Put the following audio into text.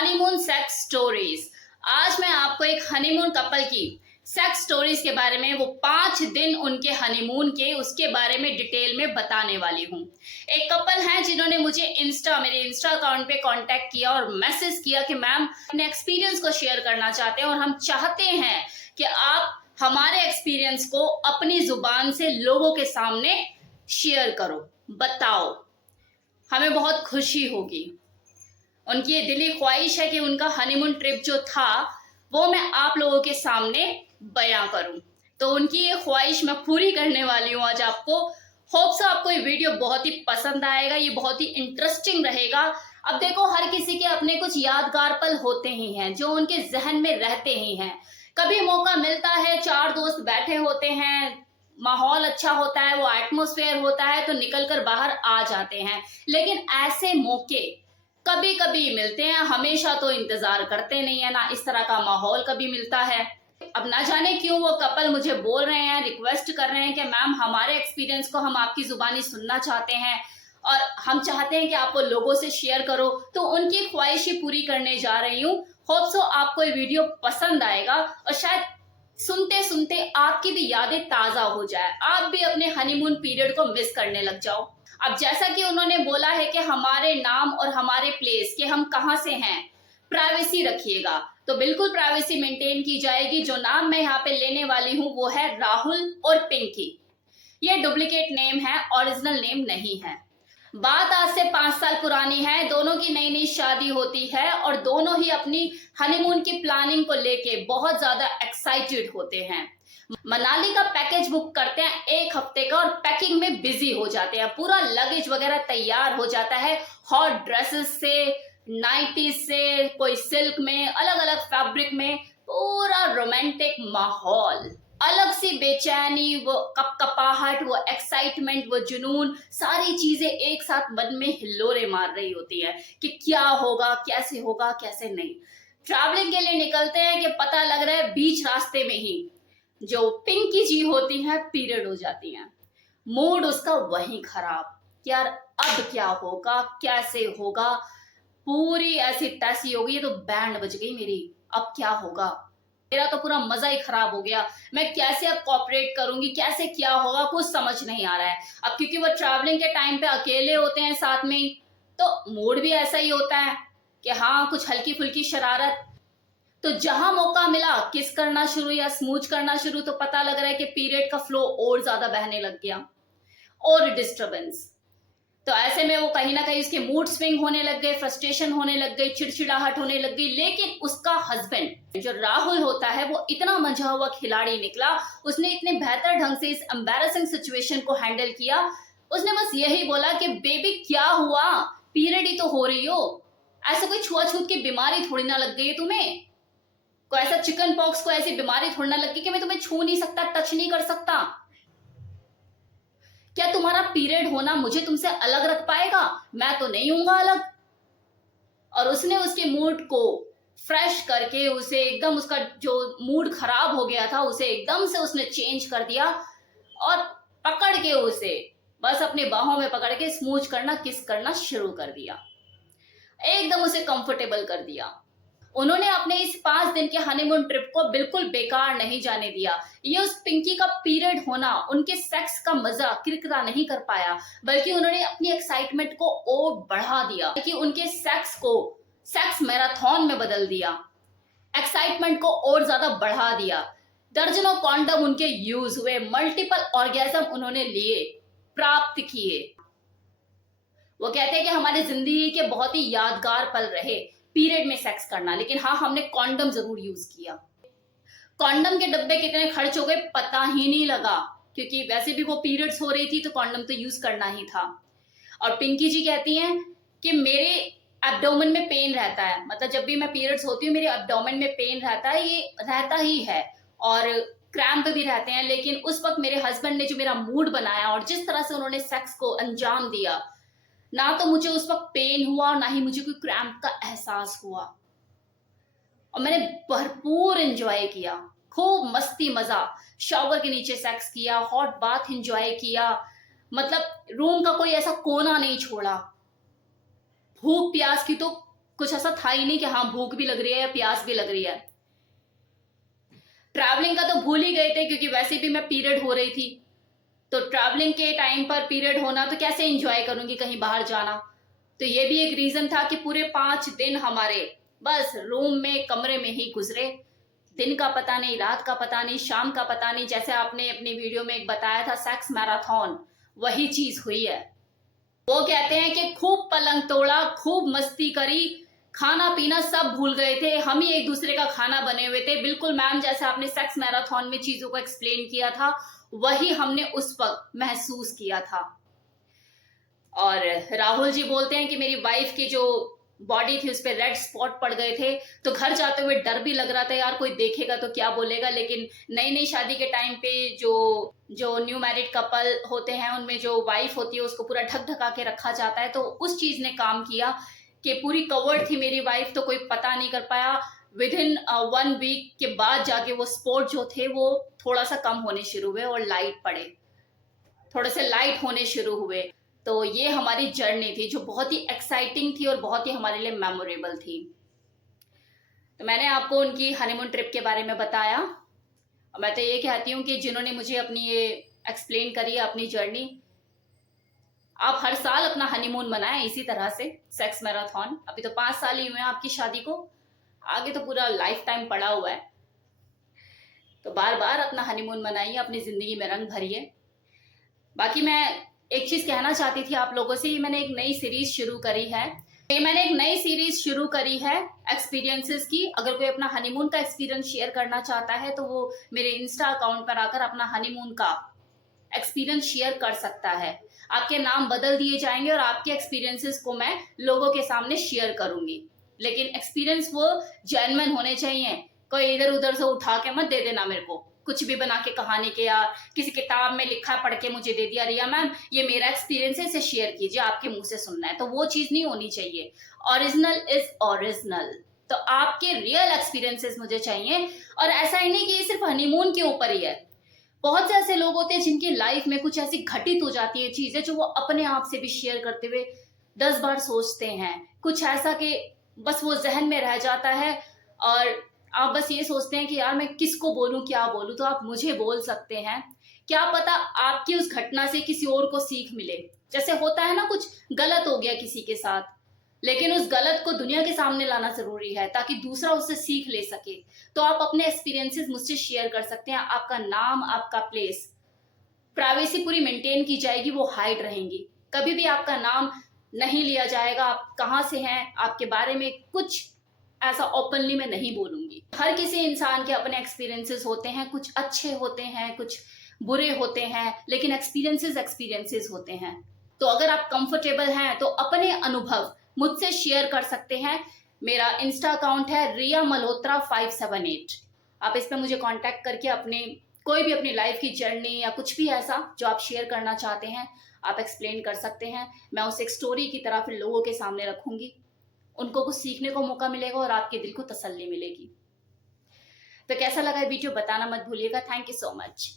Honeymoon sex stories. आज मैं आपको एक हनीमून कपल की सेक्स स्टोरीज के बारे में, वो 5 दिन उनके हनीमून के, उसके बारे में डिटेल में बताने वाली हूँ। एक कपल है जिन्होंने मुझे मेरे इंस्टा अकाउंट पे कांटेक्ट किया और मैसेज किया कि मैम अपने एक्सपीरियंस को शेयर करना चाहते हैं और हम चाहते हैं कि आप हमारे एक्सपीरियंस को अपनी जुबान से लोगों के सामने शेयर करो, बताओ, हमें बहुत खुशी होगी। उनकी ये दिली ख्वाहिश है कि उनका हनीमून ट्रिप जो था वो मैं आप लोगों के सामने बयां करूं। तो उनकी ये ख्वाहिश मैं पूरी करने वाली हूं आज आपको। होप सो आपको ये वीडियो बहुत ही पसंद आएगा, ये बहुत ही इंटरेस्टिंग रहेगा। अब देखो, हर किसी के अपने कुछ यादगार पल होते ही हैं जो उनके जहन में रहते ही हैं। कभी मौका मिलता है, 4 दोस्त बैठे होते हैं, माहौल अच्छा होता है, वो एटमॉस्फेयर होता है तो निकल कर बाहर आ जाते हैं। लेकिन ऐसे मौके कभी कभी मिलते हैं, हमेशा तो इंतजार करते नहीं है ना। इस तरह का माहौल कभी मिलता है। अब ना जाने क्यों वो कपल मुझे बोल रहे हैं, रिक्वेस्ट कर रहे हैं कि मैम हमारे एक्सपीरियंस को हम आपकी जुबानी सुनना चाहते हैं और हम चाहते हैं कि आप वो लोगों से शेयर करो। तो उनकी ख्वाहिशें पूरी करने जा रही हूँ। होप सो आपको ये वीडियो पसंद आएगा और शायद सुनते सुनते आपकी भी यादें ताजा हो जाए, आप भी अपने हनीमून पीरियड को मिस करने लग जाओ। अब जैसा कि उन्होंने बोला है कि हमारे नाम और हमारे प्लेस के हम कहाँ से हैं, प्राइवेसी रखिएगा, तो बिल्कुल प्राइवेसी मेंटेन की जाएगी। जो नाम मैं यहाँ पे लेने वाली हूँ वो है राहुल और पिंकी। ये डुप्लीकेट नेम है, ओरिजिनल नेम नहीं है। बात आज से 5 साल पुरानी है। दोनों की नई नई शादी होती है और दोनों ही अपनी हनीमून की प्लानिंग को लेके बहुत ज्यादा एक्साइटेड होते हैं। मनाली का पैकेज बुक करते हैं 1 हफ्ते का और पैकिंग में बिजी हो जाते हैं। पूरा लगेज वगैरह तैयार हो जाता है, हॉट ड्रेसेस से, नाइटी से, कोई सिल्क में, अलग अलग फैब्रिक में, पूरा रोमांटिक माहौल। अलग सी बेचैनी, वो कपकपाहट, वो एक्साइटमेंट, वो जुनून, सारी चीजें एक साथ मन में हिल्लोरे मार रही होती है कि क्या होगा, कैसे नहीं। ट्रैवलिंग के लिए निकलते हैं कि पता लग रहा है बीच रास्ते में ही जो पिंकी जी होती हैं पीरियड हो जाती हैं। मूड उसका वहीं खराब, यार अब क्या होगा, कैसे होगा, पूरी ऐसी तैसी हो गई। ये तो बैंड बज गई मेरी, अब क्या होगा, मेरा तो पूरा मजा ही खराब हो गया। मैं कैसे अब कोऑपरेट करूंगी, कैसे क्या होगा, कुछ समझ नहीं आ रहा है। अब क्योंकि वो ट्रैवलिंग के टाइम पे अकेले होते हैं साथ में, तो मूड भी ऐसा ही होता है कि हाँ कुछ हल्की फुल्की शरारत। तो जहां मौका मिला किस करना शुरू या स्मूच करना शुरू, तो पता लग रहा है कि पीरियड का फ्लो और ज्यादा बहने लग गया और डिस्टरबेंस। तो ऐसे में वो कहीं ना कहीं उसके मूड स्विंग होने लग गए, फ्रस्ट्रेशन होने लग गई, चिड़चिड़ाहट होने लग गई। लेकिन उसका हस्बैंड जो राहुल होता है वो इतना मंझा हुआ खिलाड़ी निकला, उसने इतने बेहतर ढंग से इस एम्बैरेसिंग सिचुएशन को हैंडल किया। उसने बस यही बोला कि बेबी क्या हुआ, पीरियड ही तो हो रही हो, ऐसा कोई छुआछूत की बीमारी थोड़ी ना लग गई है तुम्हें, कोई ऐसा चिकन पॉक्स को ऐसी बीमारी थोड़ी ना लग गई कि मैं तुम्हें छू नहीं सकता, टच नहीं कर सकता। क्या तुम्हारा पीरियड होना मुझे तुमसे अलग रख पाएगा? मैं तो नहीं हूंगा अलग। और उसने उसके मूड को फ्रेश करके, उसे एकदम, उसका जो मूड खराब हो गया था उसे एकदम से उसने चेंज कर दिया और पकड़ के उसे बस अपने बाहों में पकड़ के स्मूच करना, किस करना शुरू कर दिया, एकदम उसे कंफर्टेबल कर दिया। उन्होंने अपने इस 5 दिन के हनीमून ट्रिप को बिल्कुल बेकार नहीं जाने दिया। ये उस पिंकी का पीरियड होना उनके सेक्स का मजा किरकिरा नहीं कर पाया, बल्कि उन्होंने अपनी एक्साइटमेंट को और बढ़ा दिया, कि उनके सेक्स को सेक्स मैराथन में बदल दिया, एक्साइटमेंट को और ज्यादा बढ़ा दिया। दर्जनों कॉन्डम उनके यूज हुए, मल्टीपल ऑर्गेजम उन्होंने लिए, प्राप्त किए। वो कहते हैं कि हमारी जिंदगी के बहुत ही यादगार पल रहे पीरियड में सेक्स करना, लेकिन हाँ हमने कॉन्डम जरूर यूज किया। कॉन्डम के डब्बे कितने खर्च हो गए पता ही नहीं लगा, क्योंकि वैसे भी वो पीरियड्स हो रही थी तो कॉन्डम तो यूज करना ही था। और पिंकी जी कहती हैं कि मेरे एब्डोमेन में पेन रहता है, मतलब जब भी मैं पीरियड्स होती हूँ मेरे एब्डोमेन में पेन रहता है, ये रहता ही है, और क्रैम्प भी रहते हैं। लेकिन उस वक्त मेरे हस्बैंड ने जो मेरा मूड बनाया और जिस तरह से उन्होंने सेक्स को अंजाम दिया, ना तो मुझे उस वक्त पेन हुआ और ना ही मुझे कोई क्रैम्प का एहसास हुआ, और मैंने भरपूर एंजॉय किया, खूब मस्ती मजा। शावर के नीचे सेक्स किया, हॉट बाथ एंजॉय किया, मतलब रूम का कोई ऐसा कोना नहीं छोड़ा। भूख प्यास की तो कुछ ऐसा था ही नहीं कि हाँ भूख भी लग रही है या प्यास भी लग रही है। ट्रैवलिंग का तो भूल ही गए थे क्योंकि वैसे भी मैं पीरियड हो रही थी, तो ट्रैवलिंग के टाइम पर पीरियड होना तो कैसे एंजॉय करूंगी कहीं बाहर जाना। तो ये भी एक रीजन था कि पूरे 5 दिन हमारे बस रूम में कमरे में ही गुजरे। दिन का पता नहीं, रात का पता नहीं, शाम का पता नहीं। जैसे आपने अपनी वीडियो में एक बताया था सेक्स मैराथन, वही चीज हुई है। वो कहते हैं कि खूब पलंग तोड़ा, खूब मस्ती करी, खाना पीना सब भूल गए थे, हम ही एक दूसरे का खाना बने हुए थे। बिल्कुल मैम जैसे आपने सेक्स मैराथन में चीजों को एक्सप्लेन किया था, वही हमने उस वक्त महसूस किया था। और राहुल जी बोलते हैं कि मेरी वाइफ की जो बॉडी थी उस पर रेड स्पॉट पड़ गए थे, तो घर जाते हुए डर भी लग रहा था यार कोई देखेगा तो क्या बोलेगा। लेकिन नई नई शादी के टाइम पे जो जो न्यू मैरिड कपल होते हैं उनमें जो वाइफ होती है उसको पूरा ढक ढका के रखा जाता है, तो उस चीज ने काम किया कि पूरी कवर्ड थी मेरी वाइफ, तो कोई पता नहीं कर पाया। विद इन 1 वीक के बाद जाके वो स्पॉट जो थे वो थोड़ा सा कम होने शुरू हुए और लाइट पड़े, थोड़े से लाइट होने शुरू हुए। तो ये हमारी जर्नी थी जो बहुत ही एक्साइटिंग थी और बहुत ही हमारे लिए मेमोरेबल थी। तो मैंने आपको उनकी हनीमून ट्रिप के बारे में बताया। मैं तो ये कहती हूँ कि जिन्होंने मुझे अपनी ये एक्सप्लेन करी है अपनी जर्नी, आप हर साल अपना हनीमून मनाएं इसी तरह से, सेक्स मैराथन। अभी तो 5 साल ही हुए हैं आपकी शादी को, आगे तो पूरा लाइफ टाइम पड़ा हुआ है। तो बार बार अपना हनीमून मनाइए, अपनी जिंदगी में रंग भरिए। बाकी मैं एक चीज कहना चाहती थी आप लोगों से, मैंने एक नई सीरीज शुरू करी है। मैंने एक नई सीरीज शुरू करी है एक्सपीरियंसेस की। अगर कोई अपना हनीमून का एक्सपीरियंस शेयर करना चाहता है तो वो मेरे इंस्टा अकाउंट पर आकर अपना हनीमून का एक्सपीरियंस शेयर कर सकता है। आपके नाम बदल दिए जाएंगे और आपके एक्सपीरियंसेस को मैं लोगों के सामने शेयर करूंगी, लेकिन एक्सपीरियंस वो जेन्युइन होने चाहिए। कोई इधर उधर से उठा के मत दे देना मेरे को, कुछ भी बना के कहानी के या किसी किताब में लिखा पढ़ के मुझे दे दिया, रिया मैम ये मेरा एक्सपीरियंस है इसे शेयर कीजिए, आपके मुंह से सुनना है, तो वो चीज नहीं होनी चाहिए। Original is original. तो आपके रियल एक्सपीरियंसेस मुझे चाहिए। और ऐसा ही नहीं कि ये सिर्फ हनीमून के ऊपर ही है, बहुत से ऐसे लोग होते हैं जिनकी लाइफ में कुछ ऐसी घटित हो जाती है चीजें जो वो अपने आप से भी शेयर करते हुए 10 बार सोचते हैं। कुछ ऐसा कि बस वो जहन में रह जाता है और आप बस ये सोचते हैं कि यार मैं किसको बोलूं, क्या बोलूं। तो आप मुझे बोल सकते हैं, क्या पता आपकी उस घटना से किसी और को सीख मिले। जैसे होता है ना, कुछ गलत हो गया किसी के साथ, लेकिन उस गलत को दुनिया के सामने लाना जरूरी है ताकि दूसरा उससे सीख ले सके। तो आप अपने एक्सपीरियंसेस मुझसे शेयर कर सकते हैं। आपका नाम, आपका प्लेस, प्राइवेसी पूरी मेंटेन की जाएगी, वो हाइड रहेंगी, कभी भी आपका नाम नहीं लिया जाएगा। आप कहाँ से हैं, आपके बारे में कुछ ऐसा ओपनली मैं नहीं बोलूंगी। हर किसी इंसान के अपने एक्सपीरियंसेस होते हैं, कुछ अच्छे होते हैं, कुछ बुरे होते हैं, लेकिन एक्सपीरियंसेस होते हैं। तो अगर आप कंफर्टेबल हैं तो अपने अनुभव मुझसे शेयर कर सकते हैं। मेरा इंस्टा अकाउंट है रिया मल्होत्रा 578। आप इस पर मुझे कांटेक्ट करके अपने कोई भी अपनी लाइफ की जर्नी या कुछ भी ऐसा जो आप शेयर करना चाहते हैं आप एक्सप्लेन कर सकते हैं। मैं उसे एक स्टोरी की तरह फिर लोगों के सामने रखूंगी, उनको कुछ सीखने को मौका मिलेगा और आपके दिल को तसल्ली मिलेगी। तो कैसा लगा वीडियो बताना मत भूलिएगा। Thank you so much.